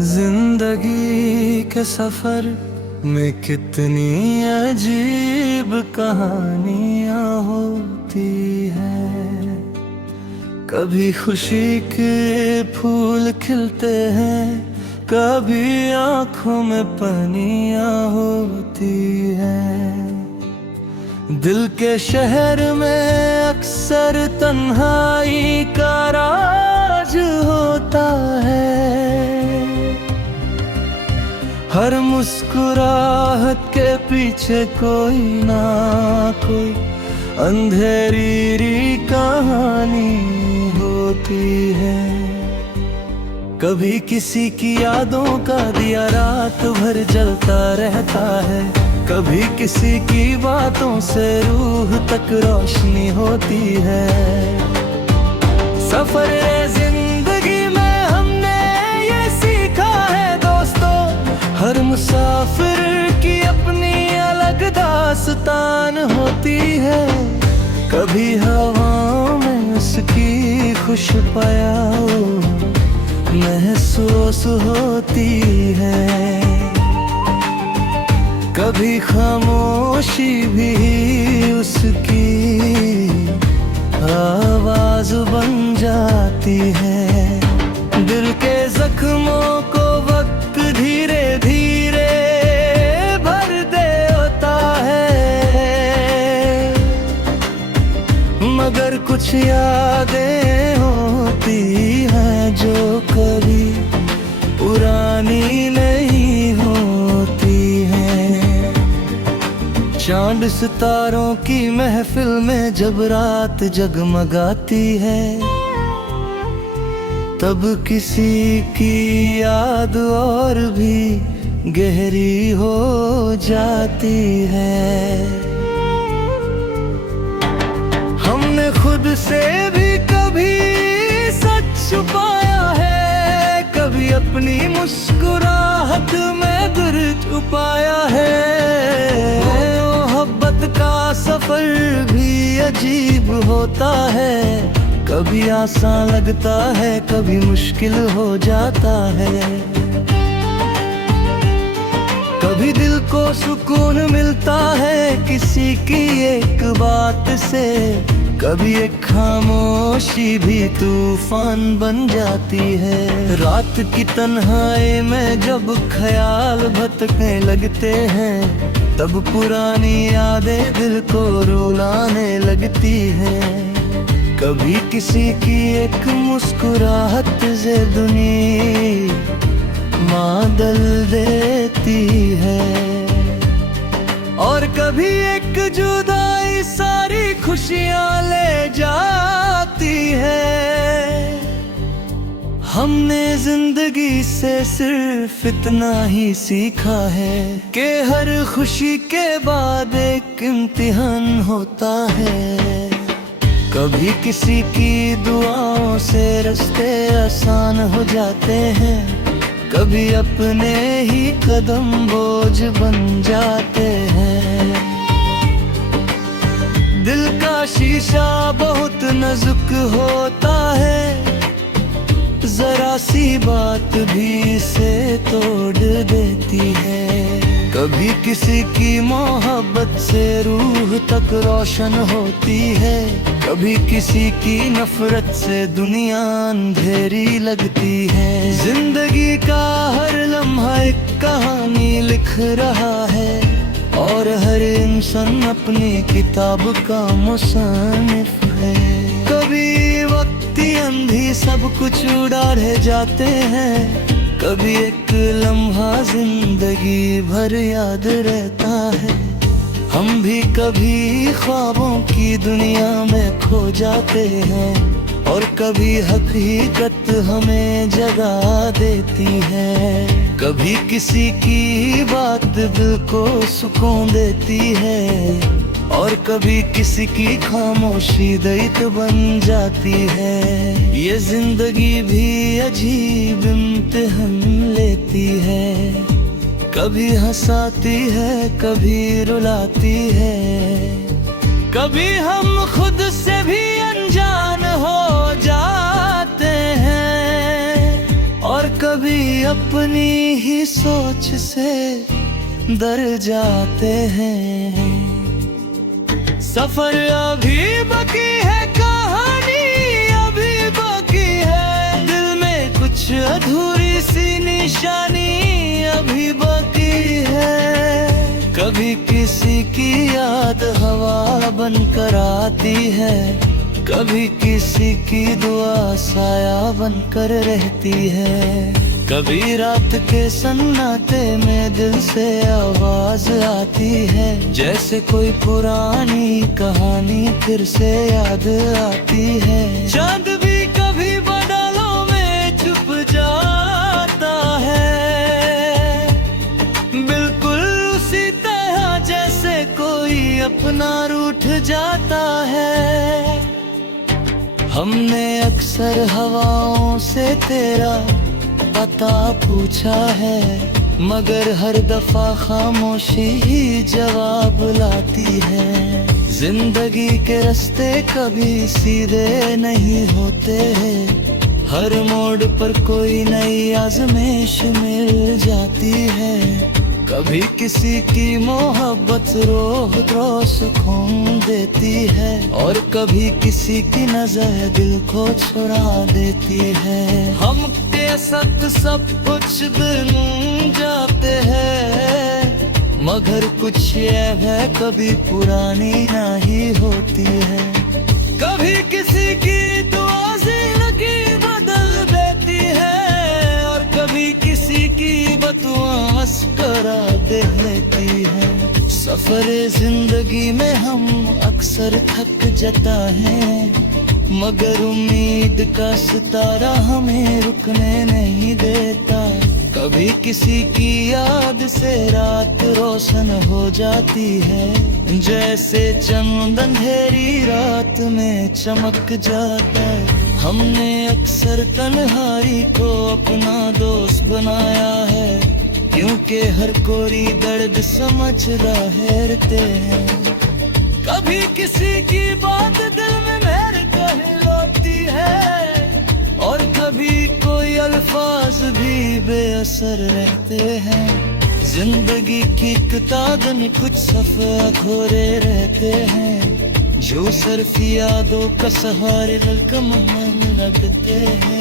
जिंदगी के सफर में कितनी अजीब कहानियां होती है। कभी खुशी के फूल खिलते हैं, कभी आंखों में पनियां होती है। दिल के शहर में अक्सर तन्हाई का राज होता है। हर मुस्कुराहट के पीछे कोई ना कोई अंधेरी कहानी होती है। कभी किसी की यादों का दिया रात भर जलता रहता है, कभी किसी की बातों से रूह तक रोशनी होती है। सफर जिंदगी में हमने ये सीखा है दोस्तों, हर मुसाफिर की अपनी अलग दास्तान होती है। कभी हवाओं में उसकी खुश पायाओ महसूस होती है, कभी खामोशी भी उसकी आवाज बन जाती है। दिल के जख्मों को वक्त धीरे धीरे भर देता है, मगर कुछ यादें होती हैं जो कभी पुरानी नहीं होती हैं। चांद सितारों की महफिल में जब रात जगमगाती है, तब किसी की याद और भी गहरी हो जाती है। हमने खुद से भी कभी सच छुपाया है, कभी अपनी मुस्कुराहट में दर्द छुपाया है। मोहब्बत का सफर भी अजीब होता है, कभी आसान लगता है, कभी मुश्किल हो जाता है। कभी दिल को सुकून मिलता है किसी की एक बात से, कभी एक खामोशी भी तूफान बन जाती है। रात की तन्हाई में जब ख्याल भटकने लगते हैं, तब पुरानी यादें दिल को रुलाने लगती हैं। कभी किसी की एक मुस्कुराहट से दुनिया बदल देती है, और कभी एक जुदाई सारी खुशियां ले जाती है। हमने जिंदगी से सिर्फ इतना ही सीखा है कि हर खुशी के बाद एक इम्तिहान होता है। कभी किसी की दुआओं से रास्ते आसान हो जाते हैं, कभी अपने ही कदम बोझ बन जाते हैं। दिल का शीशा बहुत नाजुक होता है, जरा सी बात भी इसे तोड़ देती है। कभी किसी की मोहब्बत से रूह तक रोशन होती है, कभी किसी की नफरत से दुनिया अंधेरी लगती है। जिंदगी का हर लम्हा एक कहानी लिख रहा है, और हर इंसान अपनी किताब का मुसन्निफ है। कभी वक्ती अंधी सब कुछ उड़ा रह जाते हैं, कभी एक लम्हा जिंदगी भर याद रहता है। हम भी कभी ख्वाबों की दुनिया में खो जाते हैं, और कभी हकीकत हमें जगा देती है। कभी किसी की बात दिल को सुकून देती है, और कभी किसी की खामोशी दैत बन जाती है। ये जिंदगी भी अजीब इम्तिहान लेती है, कभी हंसाती है, कभी रुलाती है। कभी हम खुद से भी अनजान हो जाते हैं, और कभी अपनी ही सोच से डर जाते हैं। सफर अभी बाकी है, कहानी अभी बाकी है, दिल में कुछ अधूरी सी निशानी अभी बाकी है। कभी किसी की याद हवा बनकर आती है, कभी किसी की दुआ साया बनकर रहती है। कभी रात के सन्नाटे में दिल से आवाज आती है, जैसे कोई पुरानी कहानी फिर से याद आती है। चांद भी कभी बादलों में छुप जाता है, बिल्कुल उसी तरह जैसे कोई अपना रूठ जाता है। हमने अक्सर हवाओं से तेरा पता पूछा है, मगर हर दफा खामोशी ही जवाब लाती है। जिंदगी के रास्ते कभी सीधे नहीं होते हैं, हर मोड़ पर कोई नई आजमाइश मिल जाती है। कभी किसी की मोहब्बत रोह सुकून देती है, और कभी किसी की नजर दिल को छुड़ा देती है। हम के साथ सब कुछ बन जाते हैं, मगर कुछ ये है कभी पुरानी नहीं होती है। कभी किसी की दुआ जिंदगी बदल देती है, और कभी किसी की बदुआ मुस्कुरा देती है। सफरे जिंदगी में हम अक्सर थक जाता है, मगर उम्मीद का सितारा हमें रुकने नहीं देता। कभी किसी की याद से रात रोशन हो जाती है, जैसे चंद अंधेरी रात में चमक जाता है। हमने अक्सर तन्हाई को अपना दोस्त बनाया है, क्योंकि हर कोई दर्द समझदा रहते हैं। कभी किसी की बात दिल में मेरे कहलाती है, और कभी कोई अल्फाज भी बेअसर रहते हैं। जिंदगी की किताबन कुछ सफ़ा खोरे रहते हैं, जो सिर्फ यादों का सहारे कमान लगते हैं।